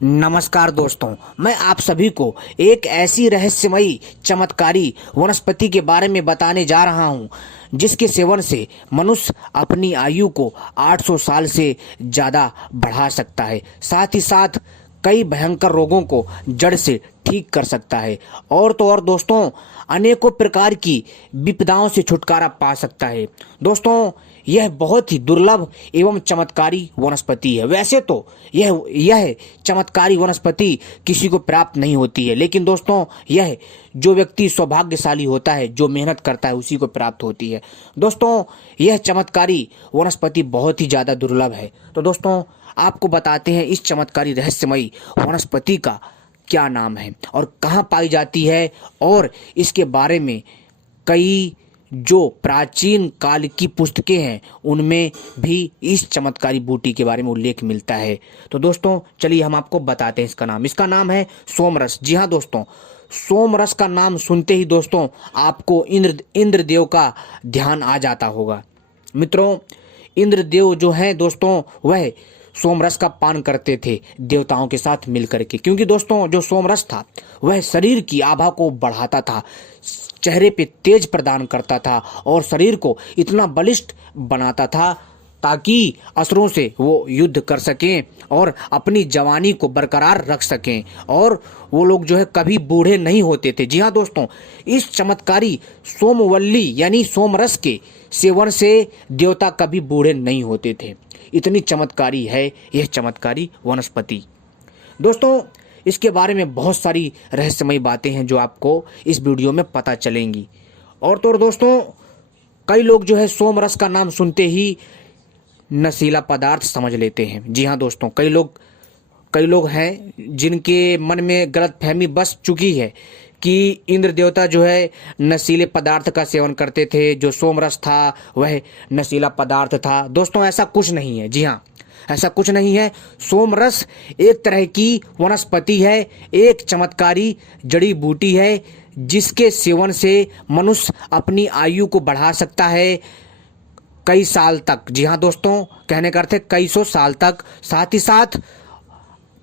नमस्कार दोस्तों, मैं आप सभी को एक ऐसी रहस्यमयी चमत्कारी वनस्पति के बारे में बताने जा रहा हूं जिसके सेवन से मनुष्य अपनी आयु को 800 साल से ज़्यादा बढ़ा सकता है। साथ ही साथ कई भयंकर रोगों को जड़ से ठीक कर सकता है और तो और दोस्तों अनेकों प्रकार की विपदाओं से छुटकारा पा सकता है। दोस्तों यह बहुत ही दुर्लभ एवं चमत्कारी वनस्पति है। वैसे तो यह चमत्कारी वनस्पति किसी को प्राप्त नहीं होती है, लेकिन दोस्तों यह जो व्यक्ति सौभाग्यशाली होता है, जो मेहनत करता है, उसी को प्राप्त होती है। दोस्तों यह चमत्कारी वनस्पति बहुत ही ज़्यादा दुर्लभ है। तो दोस्तों आपको बताते हैं इस चमत्कारी रहस्यमयी वनस्पति का क्या नाम है और कहाँ पाई जाती है, और इसके बारे में कई जो प्राचीन काल की पुस्तकें हैं उनमें भी इस चमत्कारी बूटी के बारे में उल्लेख मिलता है। तो दोस्तों चलिए हम आपको बताते हैं इसका नाम है सोमरस। जी हाँ दोस्तों, सोमरस का नाम सुनते ही दोस्तों आपको इंद्रदेव का ध्यान आ जाता होगा। मित्रों इंद्रदेव जो हैं दोस्तों वह सोमरस का पान करते थे देवताओं के साथ मिलकर के, क्योंकि दोस्तों जो सोमरस था वह शरीर की आभा को बढ़ाता था, चेहरे पे तेज प्रदान करता था और शरीर को इतना बलिष्ठ बनाता था ताकि असुरों से वो युद्ध कर सकें और अपनी जवानी को बरकरार रख सकें, और वो लोग जो है कभी बूढ़े नहीं होते थे। जी हाँ दोस्तों, इस चमत्कारी सोमवल्ली यानी सोमरस के सेवन से देवता कभी बूढ़े नहीं होते थे। इतनी चमत्कारी है यह चमत्कारी वनस्पति। दोस्तों इसके बारे में बहुत सारी रहस्यमयी बातें हैं जो आपको इस वीडियो में पता चलेंगी। और तो और दोस्तों कई लोग जो है सोमरस का नाम सुनते ही नशीला पदार्थ समझ लेते हैं। जी हाँ दोस्तों, कई लोग हैं जिनके मन में गलतफहमी बस चुकी है कि इंद्र देवता जो है नशीले पदार्थ का सेवन करते थे, जो सोमरस था वह नशीला पदार्थ था। दोस्तों ऐसा कुछ नहीं है। जी हाँ, ऐसा कुछ नहीं है। सोमरस एक तरह की वनस्पति है, एक चमत्कारी जड़ी बूटी है जिसके सेवन से मनुष्य अपनी आयु को बढ़ा सकता है कई साल तक। जी हाँ दोस्तों, कहने का अर्थ है कई सौ साल तक। साथ ही साथ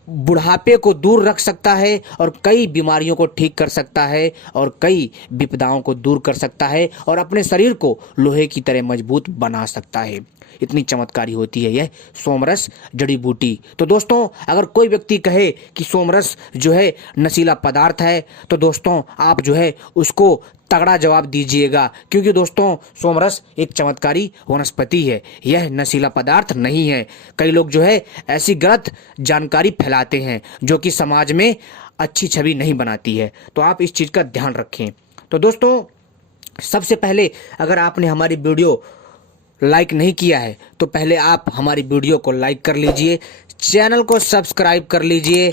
बुढ़ापे को दूर रख सकता है और कई बीमारियों को ठीक कर सकता है और कई विपदाओं को दूर कर सकता है और अपने शरीर को लोहे की तरह मजबूत बना सकता है। इतनी चमत्कारी होती है यह सोमरस जड़ी बूटी। तो दोस्तों अगर कोई व्यक्ति कहे कि सोमरस जो है नशीला पदार्थ है, तो दोस्तों आप जो है उसको तगड़ा जवाब दीजिएगा, क्योंकि दोस्तों सोमरस एक चमत्कारी वनस्पति है, यह नशीला पदार्थ नहीं है। कई लोग जो है ऐसी गलत जानकारी फैलाते हैं जो कि समाज में अच्छी छवि नहीं बनाती है, तो आप इस चीज़ का ध्यान रखें। तो दोस्तों सबसे पहले अगर आपने हमारी वीडियो लाइक नहीं किया है तो पहले आप हमारी वीडियो को लाइक कर लीजिए, चैनल को सब्सक्राइब कर लीजिए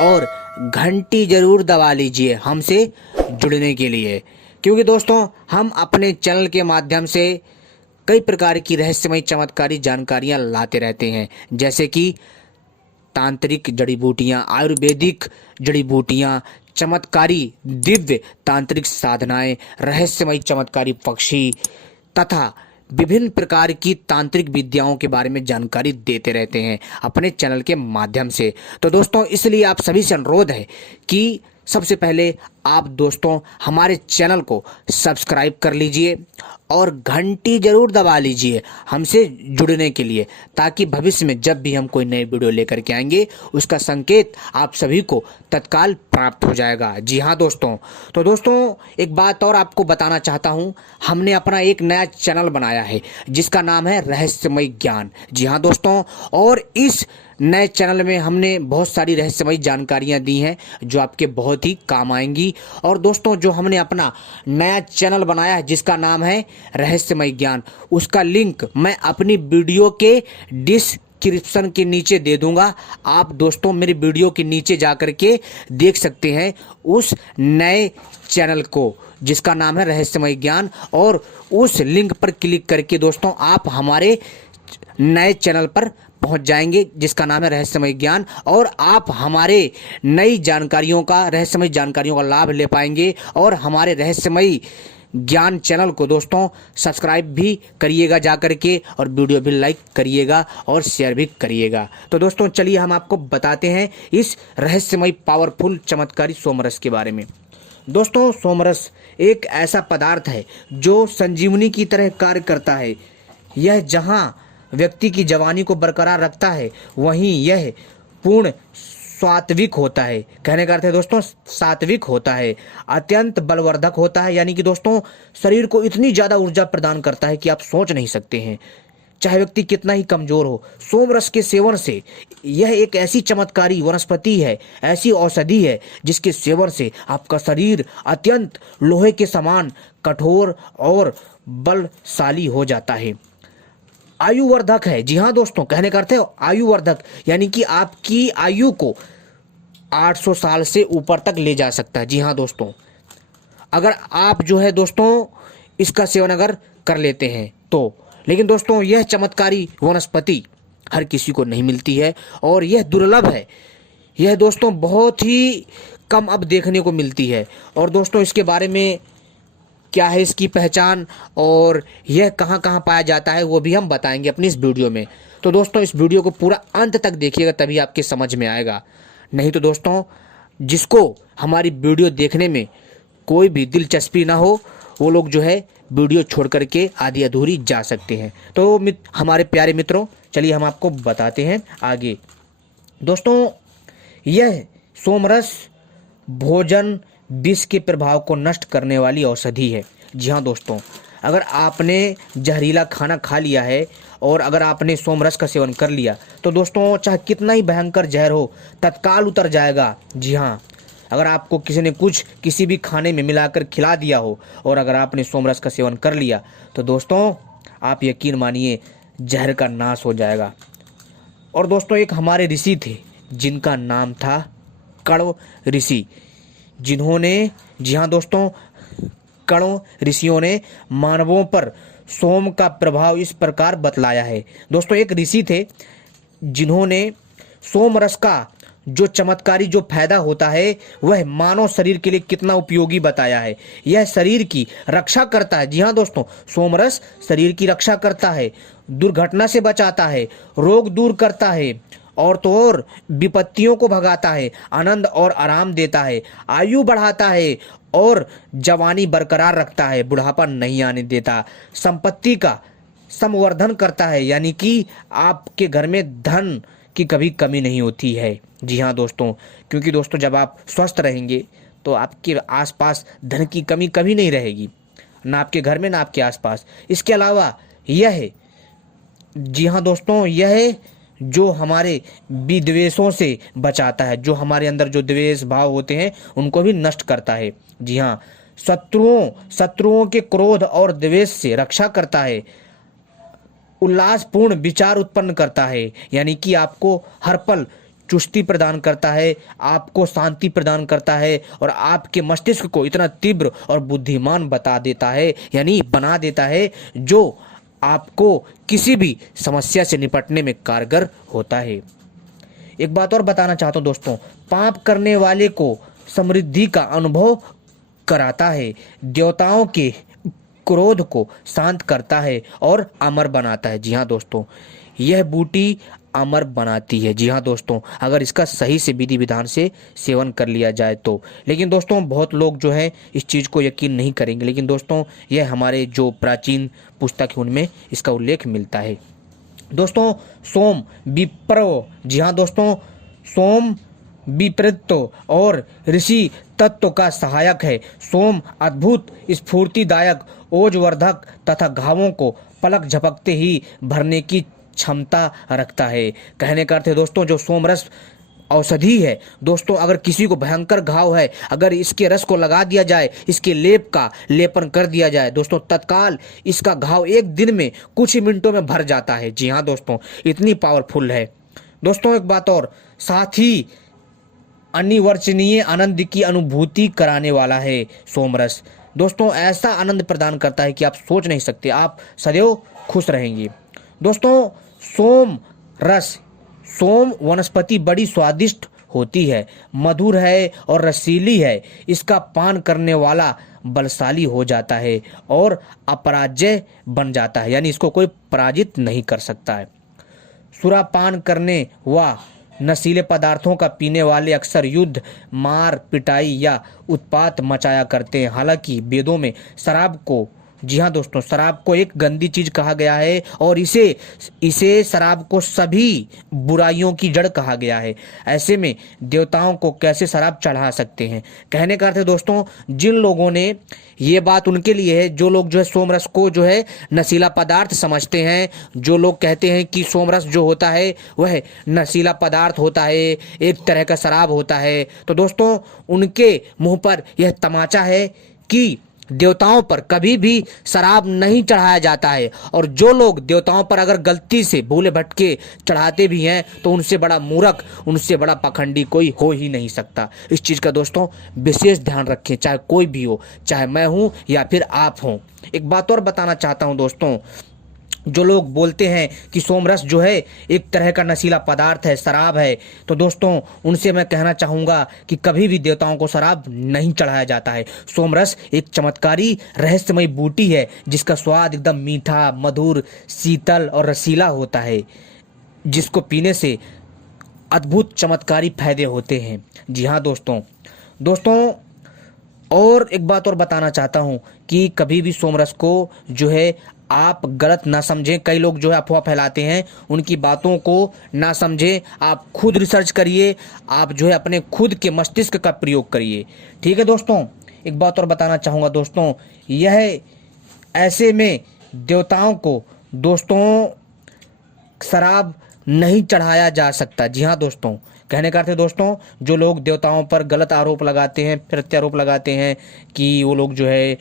और घंटी जरूर दबा लीजिए हमसे जुड़ने के लिए, क्योंकि दोस्तों हम अपने चैनल के माध्यम से कई प्रकार की रहस्यमयी चमत्कारी जानकारियां लाते रहते हैं, जैसे कि तांत्रिक जड़ी बूटियां, आयुर्वेदिक जड़ी बूटियां, चमत्कारी दिव्य तांत्रिक साधनाएं, रहस्यमयी चमत्कारी पक्षी तथा विभिन्न प्रकार की तांत्रिक विद्याओं के बारे में जानकारी देते रहते हैं अपने चैनल के माध्यम से। तो दोस्तों इसलिए आप सभी से अनुरोध है कि सबसे पहले आप दोस्तों हमारे चैनल को सब्सक्राइब कर लीजिए और घंटी जरूर दबा लीजिए हमसे जुड़ने के लिए, ताकि भविष्य में जब भी हम कोई नई वीडियो लेकर के आएंगे उसका संकेत आप सभी को तत्काल प्राप्त हो जाएगा। जी हाँ दोस्तों, तो दोस्तों एक बात और आपको बताना चाहता हूँ, हमने अपना एक नया चैनल बनाया है जिसका नाम है रहस्यमयी ज्ञान। जी हाँ दोस्तों, और इस नए चैनल में हमने बहुत सारी रहस्यमयी जानकारियां दी हैं जो आपके बहुत ही काम आएंगी। और दोस्तों जो हमने अपना नया चैनल बनाया है जिसका नाम है रहस्यमयी ज्ञान, उसका लिंक मैं अपनी वीडियो के डिस्क्रिप्शन के नीचे दे दूंगा। आप दोस्तों मेरी वीडियो के नीचे जा करके देख सकते हैं उस नए चैनल को जिसका नाम है रहस्यमयी ज्ञान, और उस लिंक पर क्लिक करके दोस्तों आप हमारे नए चैनल पर पहुंच जाएंगे जिसका नाम है रहस्यमयी ज्ञान, और आप हमारे रहस्यमयी जानकारियों का लाभ ले पाएंगे और हमारे रहस्यमयी ज्ञान चैनल को दोस्तों सब्सक्राइब भी करिएगा जा करके, और वीडियो भी लाइक करिएगा और शेयर भी करिएगा। तो दोस्तों चलिए हम आपको बताते हैं इस रहस्यमय पावरफुल चमत्कारी सोमरस के बारे में। दोस्तों सोमरस एक ऐसा पदार्थ है जो संजीवनी की तरह कार्य करता है। यह जहां व्यक्ति की जवानी को बरकरार रखता है वहीं यह पूर्ण सात्विक होता है। कहने का अर्थ है दोस्तों सात्विक होता है, अत्यंत बलवर्धक होता है, यानी कि दोस्तों शरीर को इतनी ज़्यादा ऊर्जा प्रदान करता है कि आप सोच नहीं सकते हैं, चाहे व्यक्ति कितना ही कमजोर हो। सोमरस के सेवन से यह एक ऐसी चमत्कारी वनस्पति है, ऐसी औषधि है जिसके सेवन से आपका शरीर अत्यंत लोहे के समान कठोर और बलशाली हो जाता है। आयुवर्धक है, जी हाँ दोस्तों, कहने का अर्थ है आयुवर्धक, यानी कि आपकी आयु को 800 साल से ऊपर तक ले जा सकता है। जी हाँ दोस्तों, अगर आप जो है दोस्तों इसका सेवन अगर कर लेते हैं तो। लेकिन दोस्तों यह चमत्कारी वनस्पति हर किसी को नहीं मिलती है और यह दुर्लभ है। यह दोस्तों बहुत ही कम अब देखने को मिलती है। और दोस्तों इसके बारे में क्या है इसकी पहचान और यह कहाँ कहाँ पाया जाता है वो भी हम बताएंगे अपनी इस वीडियो में। तो दोस्तों इस वीडियो को पूरा अंत तक देखिएगा, तभी आपके समझ में आएगा। नहीं तो दोस्तों जिसको हमारी वीडियो देखने में कोई भी दिलचस्पी ना हो वो लोग जो है वीडियो छोड़ करके आधी अधूरी जा सकते हैं। तो हमारे प्यारे मित्रों चलिए हम आपको बताते हैं आगे। दोस्तों यह सोमरस भोजन विष के प्रभाव को नष्ट करने वाली औषधि है। जी हाँ दोस्तों, अगर आपने जहरीला खाना खा लिया है और अगर आपने सोमरस का सेवन कर लिया तो दोस्तों चाहे कितना ही भयंकर जहर हो तत्काल उतर जाएगा। जी हाँ, अगर आपको किसी ने कुछ किसी भी खाने में मिलाकर खिला दिया हो और अगर आपने सोमरस का सेवन कर लिया तो दोस्तों आप यकीन मानिए जहर का नाश हो जाएगा। और दोस्तों एक हमारे ऋषि थे जिनका नाम था कण्व ऋषि, जिन्होंने, जी हाँ दोस्तों, कण्व ऋषियों ने मानवों पर सोम का प्रभाव इस प्रकार बतलाया है। दोस्तों एक ऋषि थे जिन्होंने सोमरस का जो चमत्कारी जो फायदा होता है वह मानव शरीर के लिए कितना उपयोगी बताया है। यह शरीर की रक्षा करता है। जी हाँ दोस्तों, सोमरस शरीर की रक्षा करता है, दुर्घटना से बचाता है, रोग दूर करता है और तो और विपत्तियों को भगाता है, आनंद और आराम देता है, आयु बढ़ाता है और जवानी बरकरार रखता है, बुढ़ापा नहीं आने देता, संपत्ति का संवर्धन करता है, यानी कि आपके घर में धन की कभी कमी नहीं होती है। जी हाँ दोस्तों, क्योंकि दोस्तों जब आप स्वस्थ रहेंगे तो आपके आसपास धन की कमी कभी नहीं रहेगी, ना आपके घर में ना आपके आसपास। इसके अलावा यह है, जी हाँ दोस्तों, यह है जो हमारे विद्वेषों से बचाता है, जो हमारे अंदर जो द्वेष भाव होते हैं उनको भी नष्ट करता है। जी हाँ, शत्रुओं के क्रोध और द्वेष से रक्षा करता है, उल्लासपूर्ण विचार उत्पन्न करता है, यानी कि आपको हर पल चुस्ती प्रदान करता है, आपको शांति प्रदान करता है और आपके मस्तिष्क को इतना तीव्र और बुद्धिमान बता देता है, यानी बना देता है, जो आपको किसी भी समस्या से निपटने में कारगर होता है। एक बात और बताना चाहता हूँ दोस्तों, पाप करने वाले को समृद्धि का अनुभव कराता है, देवताओं के क्रोध को शांत करता है और अमर बनाता है। जी हाँ दोस्तों, यह बूटी अमर बनाती है। जी हाँ दोस्तों, अगर इसका सही से विधि विधान से सेवन कर लिया जाए तो। लेकिन दोस्तों बहुत लोग जो है इस चीज़ को यकीन नहीं करेंगे, लेकिन दोस्तों यह हमारे जो प्राचीन पुस्तक है उनमें इसका उल्लेख मिलता है। दोस्तों सोम विप्रो, जी हाँ दोस्तों, सोम विप्रत्व और ऋषि तत्व का सहायक है। सोम अद्भुत स्फूर्तिदायक, ओजवर्धक तथा घावों को पलक झपकते ही भरने की क्षमता रखता है। कहने का अर्थ है दोस्तों जो सोमरस औषधि है दोस्तों, अगर किसी को भयंकर घाव है, अगर इसके रस को लगा दिया जाए, इसके लेप का लेपन कर दिया जाए दोस्तों, तत्काल इसका घाव एक दिन में कुछ ही मिनटों में भर जाता है। जी हाँ दोस्तों, इतनी पावरफुल है। दोस्तों एक बात और, साथ ही अनिवर्चनीय आनंद की अनुभूति कराने वाला है सोमरस। दोस्तों ऐसा आनंद प्रदान करता है कि आप सोच नहीं सकते, आप सदैव खुश रहेंगे। दोस्तों सोम वनस्पति बड़ी स्वादिष्ट होती है, मधुर है और रसीली है। इसका पान करने वाला बलशाली हो जाता है और अपराजय बन जाता है, यानी इसको कोई पराजित नहीं कर सकता है। सुरापान करने व नशीले पदार्थों का पीने वाले अक्सर युद्ध, मार पिटाई या उत्पात मचाया करते हैं। हालांकि वेदों में शराब को, जी हाँ दोस्तों, शराब को एक गंदी चीज कहा गया है और इसे शराब को सभी बुराइयों की जड़ कहा गया है। ऐसे में देवताओं को कैसे शराब चढ़ा सकते हैं? कहने का अर्थ है दोस्तों, जिन लोगों ने, ये बात उनके लिए है जो लोग जो है सोमरस को जो है नशीला पदार्थ समझते हैं, जो लोग कहते हैं कि सोमरस जो होता है वह नशीला पदार्थ होता है, एक तरह का शराब होता है, तो दोस्तों उनके मुंह पर यह तमाचा है कि देवताओं पर कभी भी शराब नहीं चढ़ाया जाता है। और जो लोग देवताओं पर अगर गलती से भूले भटके चढ़ाते भी हैं तो उनसे बड़ा मूर्ख, उनसे बड़ा पाखंडी कोई हो ही नहीं सकता। इस चीज़ का दोस्तों विशेष ध्यान रखें, चाहे कोई भी हो, चाहे मैं हूं या फिर आप हों। एक बात और बताना चाहता हूं दोस्तों, जो लोग बोलते हैं कि सोमरस जो है एक तरह का नशीला पदार्थ है, शराब है, तो दोस्तों उनसे मैं कहना चाहूँगा कि कभी भी देवताओं को शराब नहीं चढ़ाया जाता है। सोमरस एक चमत्कारी रहस्यमयी बूटी है जिसका स्वाद एकदम मीठा, मधुर, शीतल और रसीला होता है, जिसको पीने से अद्भुत चमत्कारी फायदे होते हैं। जी हाँ दोस्तों, और एक बात और बताना चाहता हूँ कि कभी भी सोमरस को जो है आप गलत ना समझें। कई लोग जो है अफवाह फैलाते हैं, उनकी बातों को ना समझें। आप खुद रिसर्च करिए, आप जो है अपने खुद के मस्तिष्क का प्रयोग करिए। ठीक है दोस्तों, एक बात और बताना चाहूँगा दोस्तों, यह ऐसे में देवताओं को दोस्तों शराब नहीं चढ़ाया जा सकता। जी हाँ दोस्तों, कहने का अर्थ है दोस्तों, जो लोग देवताओं पर गलत आरोप लगाते हैं, प्रत्यारोप लगाते हैं कि वो लोग जो है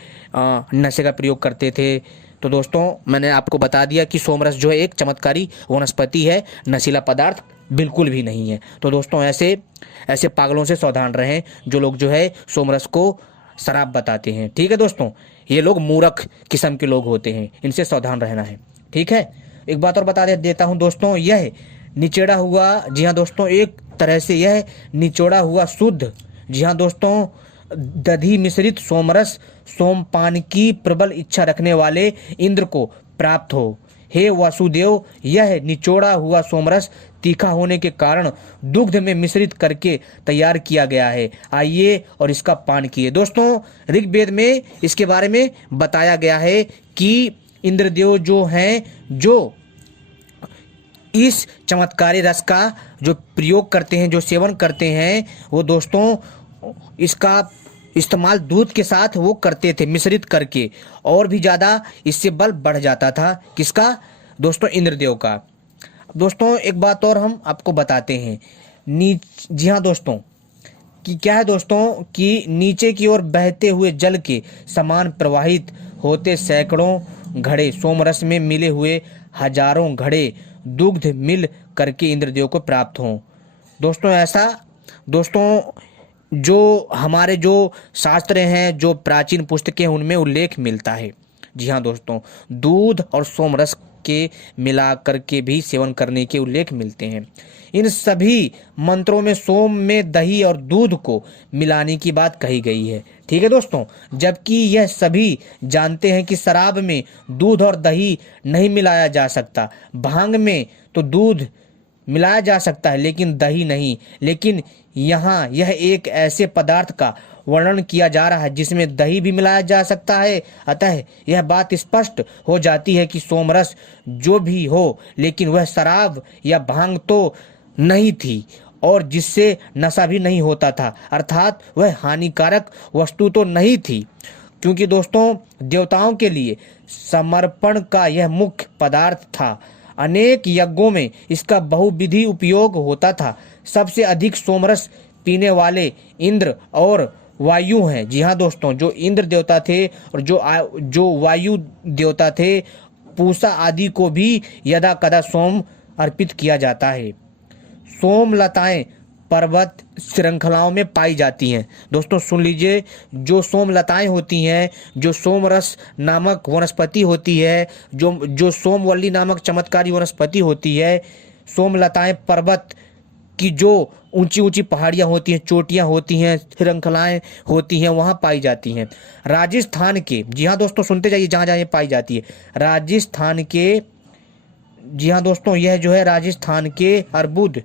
नशे का प्रयोग करते थे, तो दोस्तों मैंने आपको बता दिया कि सोमरस जो है एक चमत्कारी वनस्पति है, नशीला पदार्थ बिल्कुल भी नहीं है। तो दोस्तों ऐसे पागलों से सावधान रहें जो लोग जो है सोमरस को शराब बताते हैं। ठीक है दोस्तों, ये लोग मूर्ख किस्म के लोग होते हैं, इनसे सावधान रहना है। ठीक है, एक बात और बता देता हूँ दोस्तों, यह निचोड़ा हुआ, जी हाँ दोस्तों, एक तरह से यह निचोड़ा हुआ शुद्ध, जी हाँ दोस्तों, दधी मिश्रित सोमरस सोमपान की प्रबल इच्छा रखने वाले इंद्र को प्राप्त हो। हे वासुदेव, यह निचोड़ा हुआ सोमरस तीखा होने के कारण दुग्ध में मिश्रित करके तैयार किया गया है। आइए और इसका पान किए। दोस्तों ऋग्वेद में इसके बारे में बताया गया है कि इंद्रदेव जो हैं, जो इस चमत्कारी रस का जो प्रयोग करते हैं, जो सेवन करते हैं, वो दोस्तों इसका इस्तेमाल दूध के साथ वो करते थे मिश्रित करके, और भी ज़्यादा इससे बल बढ़ जाता था। किसका दोस्तों? इंद्रदेव का। दोस्तों एक बात और हम आपको बताते हैं, जी हाँ दोस्तों, कि क्या है दोस्तों कि नीचे की ओर बहते हुए जल के समान प्रवाहित होते सैकड़ों घड़े सोमरस में मिले हुए हजारों घड़े दुग्ध मिल करके इंद्रदेव को प्राप्त हों। दोस्तों ऐसा दोस्तों जो हमारे जो शास्त्र हैं, जो प्राचीन पुस्तकें, उनमें उल्लेख मिलता है। जी हाँ दोस्तों, दूध और सोमरस के मिला करके भी सेवन करने के उल्लेख मिलते हैं। इन सभी मंत्रों में सोम में दही और दूध को मिलाने की बात कही गई है। ठीक है दोस्तों, जबकि यह सभी जानते हैं कि शराब में दूध और दही नहीं मिलाया जा सकता। भांग में तो दूध मिलाया जा सकता है लेकिन दही नहीं। लेकिन यहाँ यह एक ऐसे पदार्थ का वर्णन किया जा रहा है जिसमें दही भी मिलाया जा सकता है। अतः यह बात स्पष्ट हो जाती है कि सोमरस जो भी हो, लेकिन वह शराब या भांग तो नहीं थी और जिससे नशा भी नहीं होता था, अर्थात वह हानिकारक वस्तु तो नहीं थी, क्योंकि दोस्तों देवताओं के लिए समर्पण का यह मुख्य पदार्थ था। अनेक यज्ञों में इसका बहुविधि उपयोग होता था। सबसे अधिक सोमरस पीने वाले इंद्र और वायु हैं। जी हाँ दोस्तों, जो इंद्र देवता थे और जो वायु देवता थे, पूषा आदि को भी यदा कदा सोम अर्पित किया जाता है। सोमलताएं पर्वत श्रृंखलाओं में पाई जाती हैं। दोस्तों सुन लीजिए, जो सोमलताएं होती हैं, जो सोमरस नामक वनस्पति होती है, जो सोमवल्ली नामक चमत्कारी वनस्पति होती है, सोमलताएं पर्वत की जो ऊंची ऊंची पहाड़ियां होती हैं, चोटियां होती हैं, श्रृंखलाएं होती हैं, वहां पाई जाती हैं। राजस्थान के, जी हाँ दोस्तों सुनते जाइए, जहां जहां ये पाई जाती है, राजस्थान के, जी हाँ दोस्तों, यह जो है राजस्थान के अर्बुद,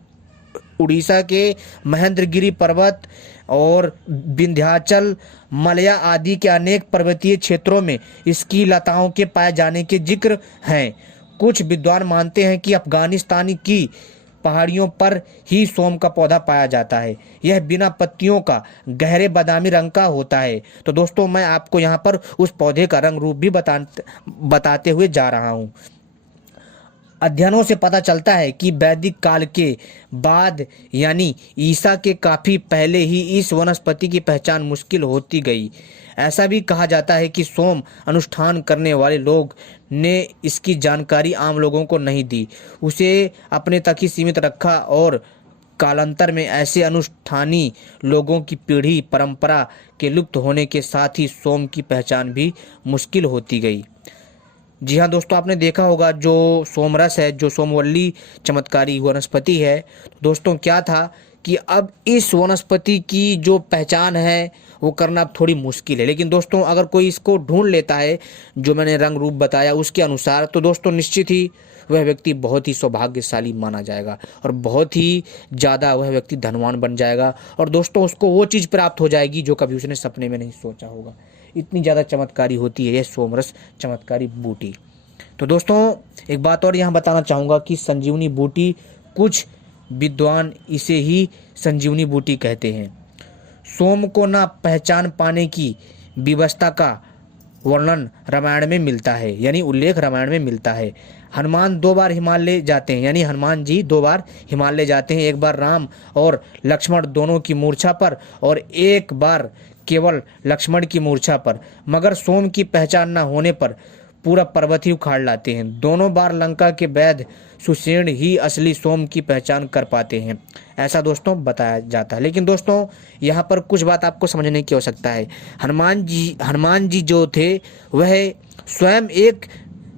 उड़ीसा के महेंद्रगिरी पर्वत और विंध्याचल, मलया आदि के अनेक पर्वतीय क्षेत्रों में इसकी लताओं के पाए जाने के जिक्र हैं। कुछ विद्वान मानते हैं कि अफगानिस्तान की पहाड़ियों पर ही सोम का पौधा पाया जाता है। यह बिना पत्तियों का गहरे बादामी रंग का होता है। तो दोस्तों मैं आपको यहाँ पर उस पौधे का रंग रूप भी बताते हुए जा रहा हूँ। अध्ययनों से पता चलता है कि वैदिक काल के बाद यानी ईसा के काफी पहले ही इस वनस्पति की पहचान मुश्किल होती गई। ऐसा भी कहा जाता है कि सोम अनुष्ठान करने वाले लोग ने इसकी जानकारी आम लोगों को नहीं दी, उसे अपने तक ही सीमित रखा और कालांतर में ऐसे अनुष्ठानी लोगों की पीढ़ी परंपरा के लुप्त होने के साथ ही सोम की पहचान भी मुश्किल होती गई। जी हाँ दोस्तों, आपने देखा होगा जो सोमरस है, जो सोमवल्ली चमत्कारी वनस्पति है, तो दोस्तों क्या था कि अब इस वनस्पति की जो पहचान है वो करना अब थोड़ी मुश्किल है। लेकिन दोस्तों अगर कोई इसको ढूंढ लेता है जो मैंने रंग रूप बताया उसके अनुसार, तो दोस्तों निश्चित ही वह व्यक्ति बहुत ही सौभाग्यशाली माना जाएगा और बहुत ही ज़्यादा वह व्यक्ति धनवान बन जाएगा और दोस्तों उसको वो चीज़ प्राप्त हो जाएगी जो कभी उसने सपने में नहीं सोचा होगा। इतनी ज़्यादा चमत्कारी होती है यह सोमरस चमत्कारी बूटी। तो दोस्तों एक बात और यहाँ बताना चाहूँगा कि संजीवनी बूटी, कुछ विद्वान इसे ही संजीवनी बूटी कहते हैं। सोम को ना पहचान पाने की विवशता का वर्णन रामायण में मिलता है, यानी उल्लेख रामायण में मिलता है। हनुमान 2 बार हिमालय जाते हैं, यानी हनुमान जी 2 बार हिमालय जाते हैं, एक बार राम और लक्ष्मण दोनों की मूर्छा पर और एक बार केवल लक्ष्मण की मूर्छा पर, मगर सोम की पहचान न होने पर पूरा पर्वत ही उखाड़ लाते हैं। दोनों बार लंका के वैद्य सुषेण ही असली सोम की पहचान कर पाते हैं, ऐसा दोस्तों बताया जाता है। लेकिन दोस्तों यहाँ पर कुछ बात आपको समझने की आवश्यकता है। हनुमान जी जो थे वह स्वयं एक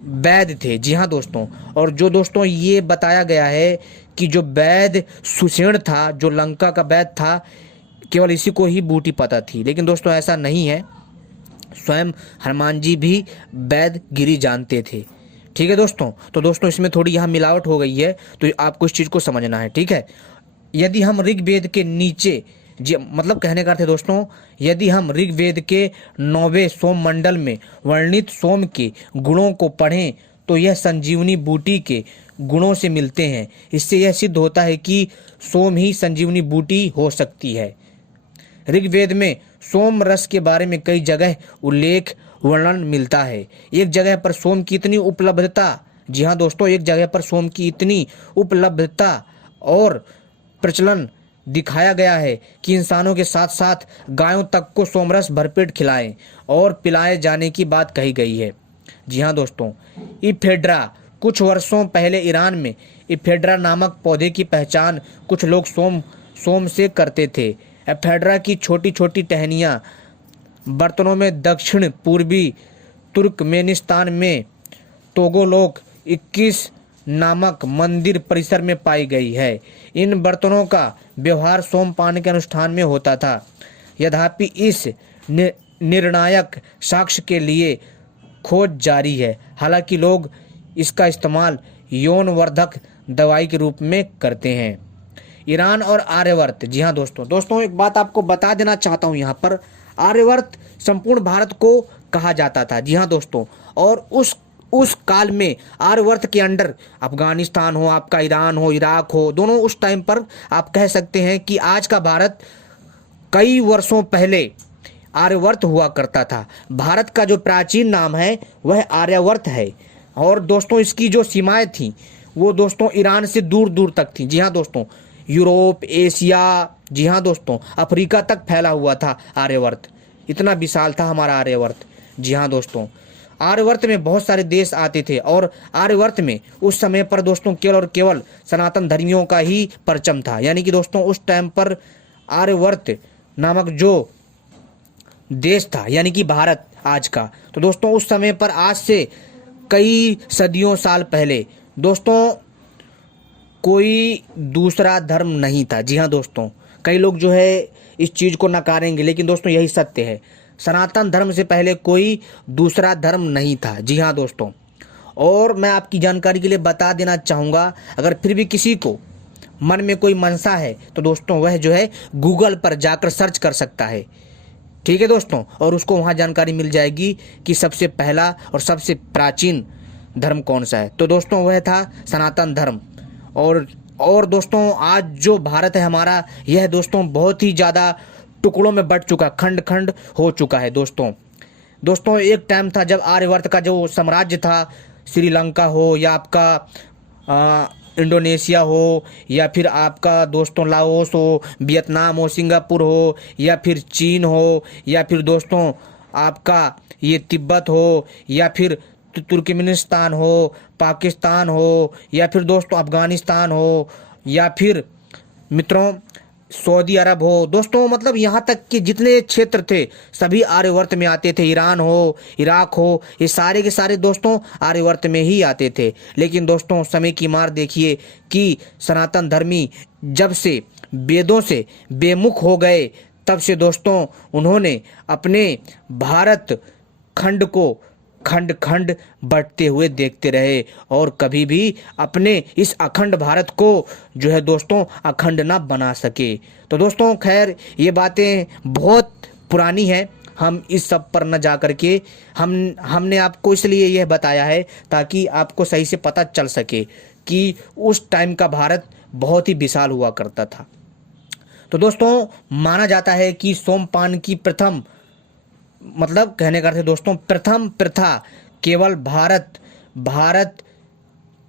वैद्य थे, जी हाँ दोस्तों। और जो दोस्तों ये बताया गया है कि जो वैद्य सुषेण था, जो लंका का वैद्य था, केवल इसी को ही बूटी पता थी। लेकिन दोस्तों ऐसा नहीं है, स्वयं हनुमान जी भी वैद्य गिरी जानते थे। ठीक है दोस्तों, तो दोस्तों इसमें थोड़ी यहाँ मिलावट हो गई है, तो आपको इस चीज़ को समझना है। ठीक है, यदि हम ऋग्वेद के नीचे, जी मतलब कहने का अर्थ है दोस्तों, यदि हम ऋग्वेद के 9वें सोम मंडल में वर्णित सोम के गुणों को पढ़ें तो यह संजीवनी बूटी के गुणों से मिलते हैं। इससे यह सिद्ध होता है कि सोम ही संजीवनी बूटी हो सकती है। ऋग्वेद में सोम रस के बारे में कई जगह उल्लेख वर्णन मिलता है। एक जगह पर सोम की इतनी उपलब्धता, जी हाँ दोस्तों, एक जगह पर सोम की इतनी उपलब्धता और प्रचलन दिखाया गया है कि इंसानों के साथ साथ गायों तक को सोमरस भरपेट खिलाएं और पिलाए जाने की बात कही गई है। जी हाँ दोस्तों, इफेड्रा, कुछ वर्षों पहले ईरान में इफेड्रा नामक पौधे की पहचान कुछ लोग सोम से करते थे। एफेड्रा की छोटी छोटी टहनियाँ बर्तनों में दक्षिण पूर्वी तुर्कमेनिस्तान में तोगोलोक 21 नामक मंदिर परिसर में पाई गई है। इन बर्तनों का व्यवहार सोमपान के अनुष्ठान में होता था। यद्यपि इस निर्णायक साक्ष्य के लिए खोज जारी है, हालांकि लोग इसका इस्तेमाल यौनवर्धक दवाई के रूप में करते हैं। ईरान और आर्यवर्त, जी हाँ दोस्तों एक बात आपको बता देना चाहता हूँ यहाँ पर, आर्यवर्त संपूर्ण भारत को कहा जाता था। जी हाँ दोस्तों, और उस काल में आर्यवर्त के अंडर अफगानिस्तान हो, आपका ईरान हो, इराक हो, दोनों उस टाइम पर आप कह सकते हैं कि आज का भारत कई वर्षों पहले आर्यवर्त हुआ करता था। भारत का जो प्राचीन नाम है वह आर्यवर्त है। और दोस्तों इसकी जो सीमाएं थी वो दोस्तों ईरान से दूर दूर तक थी। जी हाँ दोस्तों, यूरोप, एशिया, जी हाँ दोस्तों, अफ्रीका तक फैला हुआ था आर्यवर्त। इतना विशाल था हमारा आर्यवर्त। जी हाँ दोस्तों, आर्यवर्त में बहुत सारे देश आते थे और आर्यवर्त में उस समय पर दोस्तों केवल और केवल सनातन धर्मियों का ही परचम था। यानी कि दोस्तों उस टाइम पर आर्यवर्त नामक जो देश था, यानी कि भारत आज का, तो दोस्तों उस समय पर आज से कई सदियों साल पहले दोस्तों कोई दूसरा धर्म नहीं था। जी हाँ दोस्तों, कई लोग जो है इस चीज़ को नकारेंगे, लेकिन दोस्तों यही सत्य है। सनातन धर्म से पहले कोई दूसरा धर्म नहीं था। जी हाँ दोस्तों, और मैं आपकी जानकारी के लिए बता देना चाहूँगा, अगर फिर भी किसी को मन में कोई मनसा है तो दोस्तों वह जो है गूगल पर जाकर सर्च कर सकता है। ठीक है दोस्तों, और उसको वहाँ जानकारी मिल जाएगी कि सबसे पहला और सबसे प्राचीन धर्म कौन सा है। तो दोस्तों वह था सनातन धर्म। और दोस्तों आज जो भारत है हमारा, यह दोस्तों बहुत ही ज़्यादा टुकड़ों में बंट चुका, खंड खंड हो चुका है दोस्तों एक टाइम था जब आर्यवर्त का जो साम्राज्य था, श्रीलंका हो या आपका इंडोनेशिया हो या फिर आपका दोस्तों लाओस हो, वियतनाम हो, सिंगापुर हो या फिर चीन हो या फिर दोस्तों आपका ये तिब्बत हो या फिर तुर्कमेनिस्तान हो, पाकिस्तान हो या फिर दोस्तों अफगानिस्तान हो या फिर मित्रों सऊदी अरब हो। दोस्तों मतलब यहाँ तक कि जितने क्षेत्र थे सभी आर्यवर्त में आते थे। ईरान हो, इराक हो, ये सारे के सारे दोस्तों आर्यवर्त में ही आते थे। लेकिन दोस्तों समय की मार देखिए कि सनातन धर्मी जब से वेदों से बेमुख हो गए, तब से दोस्तों उन्होंने अपने भारत खंड को खंड खंड बढ़ते हुए देखते रहे और कभी भी अपने इस अखंड भारत को जो है दोस्तों अखंड ना बना सके। तो दोस्तों खैर ये बातें बहुत पुरानी हैं, हम इस सब पर न जा कर के हमने आपको इसलिए यह बताया है ताकि आपको सही से पता चल सके कि उस टाइम का भारत बहुत ही विशाल हुआ करता था। तो दोस्तों माना जाता है कि सोमपान की प्रथम मतलब कहने का अर्थ है दोस्तों प्रथम प्रथा केवल भारत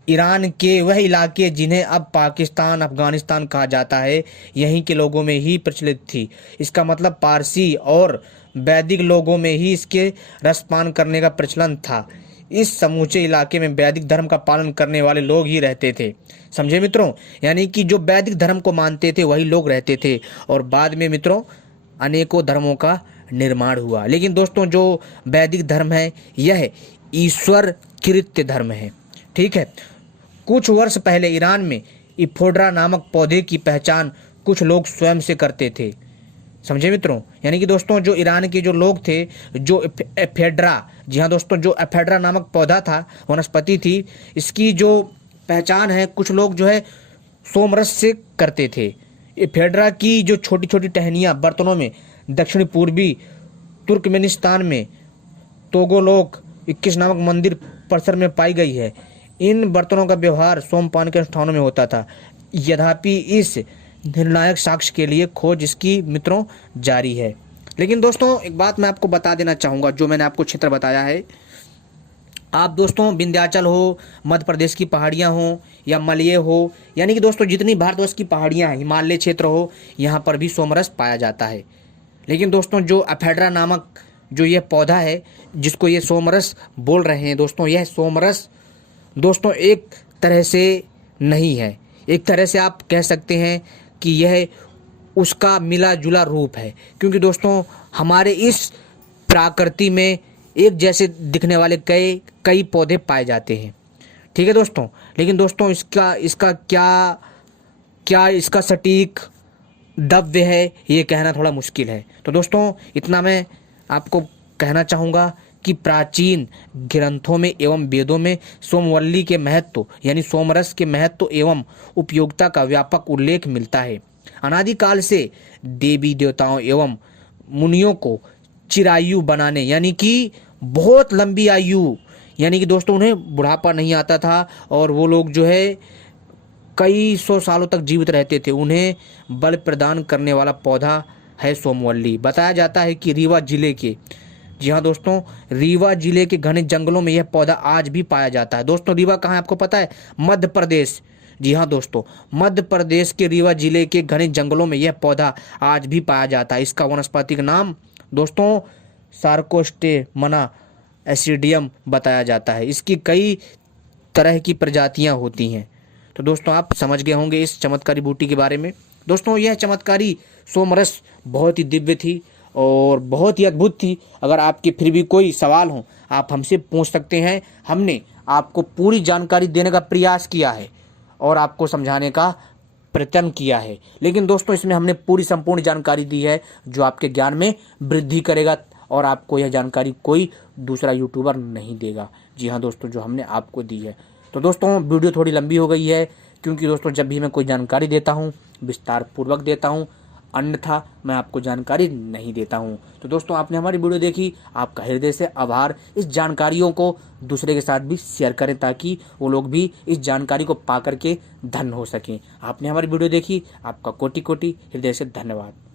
ईरान के वह इलाके जिन्हें अब पाकिस्तान अफगानिस्तान कहा जाता है, यहीं के लोगों में ही प्रचलित थी। इसका मतलब पारसी और वैदिक लोगों में ही इसके रसपान करने का प्रचलन था। इस समूचे इलाके में वैदिक धर्म का पालन करने वाले लोग ही रहते थे। समझे मित्रों, यानी कि जो वैदिक धर्म को मानते थे वही लोग रहते थे और बाद में मित्रों अनेकों धर्मों का निर्माण हुआ। लेकिन दोस्तों जो वैदिक धर्म है यह ईश्वर कृत्य धर्म है। ठीक है, कुछ वर्ष पहले ईरान में इफोड्रा नामक पौधे की पहचान कुछ लोग स्वयं से करते थे। समझे मित्रों, यानी कि दोस्तों जो ईरान के जो लोग थे, जो एफेड्रा, जी हाँ दोस्तों जो एफेड्रा नामक पौधा था, वनस्पति थी, इसकी जो पहचान है कुछ लोग जो है सोमरस से करते थे। एफेड्रा की जो छोटी छोटी टहनियाँ बर्तनों में दक्षिण पूर्वी तुर्कमेनिस्तान में तोगोलोक 21 नामक मंदिर परिसर में पाई गई है। इन बर्तनों का व्यवहार सोमपान के अनुष्ठानों में होता था। यद्यपि इस निर्णायक साक्ष्य के लिए खोज इसकी मित्रों जारी है। लेकिन दोस्तों एक बात मैं आपको बता देना चाहूँगा, जो मैंने आपको क्षेत्र बताया है, आप दोस्तों विंध्याचल हो, मध्य प्रदेश की पहाड़ियाँ हो या मलय हो, यानी कि दोस्तों जितनी भारतवर्ष की पहाड़ियाँ हैं, हिमालय क्षेत्र हो, यहाँ पर भी सोमरस पाया जाता है। लेकिन दोस्तों जो एफेड्रा नामक जो यह पौधा है जिसको ये सोमरस बोल रहे हैं दोस्तों, यह सोमरस दोस्तों एक तरह से नहीं है। एक तरह से आप कह सकते हैं कि यह उसका मिला जुला रूप है, क्योंकि दोस्तों हमारे इस प्रकृति में एक जैसे दिखने वाले कई पौधे पाए जाते हैं। ठीक है दोस्तों, लेकिन दोस्तों इसका क्या इसका सटीक दव्य है ये कहना थोड़ा मुश्किल है। तो दोस्तों इतना मैं आपको कहना चाहूँगा कि प्राचीन ग्रंथों में एवं वेदों में सोमवल्ली के महत्व यानी सोमरस के महत्व एवं उपयोगिता का व्यापक उल्लेख मिलता है। अनादिकाल से देवी देवताओं एवं मुनियों को चिरायु बनाने यानी कि बहुत लंबी आयु, यानी कि दोस्तों उन्हें बुढ़ापा नहीं आता था और वो लोग जो है कई सौ सालों तक जीवित रहते थे, उन्हें बल प्रदान करने वाला पौधा है सोमवल्ली। बताया जाता है कि रीवा जिले के, जी हाँ दोस्तों, रीवा जिले के घने जंगलों में यह पौधा आज भी पाया जाता है। दोस्तों रीवा कहाँ है आपको पता है? मध्य प्रदेश। जी हाँ दोस्तों, मध्य प्रदेश के रीवा जिले के घने जंगलों में यह पौधा आज भी पाया जाता है। इसका वानस्पतिक नाम दोस्तों सार्कोस्टेमना एसिडियम बताया जाता है। इसकी कई तरह की प्रजातियां होती हैं। तो दोस्तों आप समझ गए होंगे इस चमत्कारी बूटी के बारे में। दोस्तों यह चमत्कारी सोमरस बहुत ही दिव्य थी और बहुत ही अद्भुत थी। अगर आपके फिर भी कोई सवाल हो आप हमसे पूछ सकते हैं। हमने आपको पूरी जानकारी देने का प्रयास किया है और आपको समझाने का प्रयत्न किया है। लेकिन दोस्तों इसमें हमने पूरी संपूर्ण जानकारी दी है जो आपके ज्ञान में वृद्धि करेगा, और आपको यह जानकारी कोई दूसरा यूट्यूबर नहीं देगा। जी हाँ दोस्तों, जो हमने आपको दी है। तो दोस्तों वीडियो थोड़ी लंबी हो गई है, क्योंकि दोस्तों जब भी मैं कोई जानकारी देता हूँ विस्तार पूर्वक देता हूँ, अन्यथा मैं आपको जानकारी नहीं देता हूँ। तो दोस्तों आपने हमारी वीडियो देखी, आपका हृदय से आभार। इस जानकारियों को दूसरे के साथ भी शेयर करें ताकि वो लोग भी इस जानकारी को पा करके धन्य हो सकें। आपने हमारी वीडियो देखी, आपका कोटि कोटि हृदय से धन्यवाद।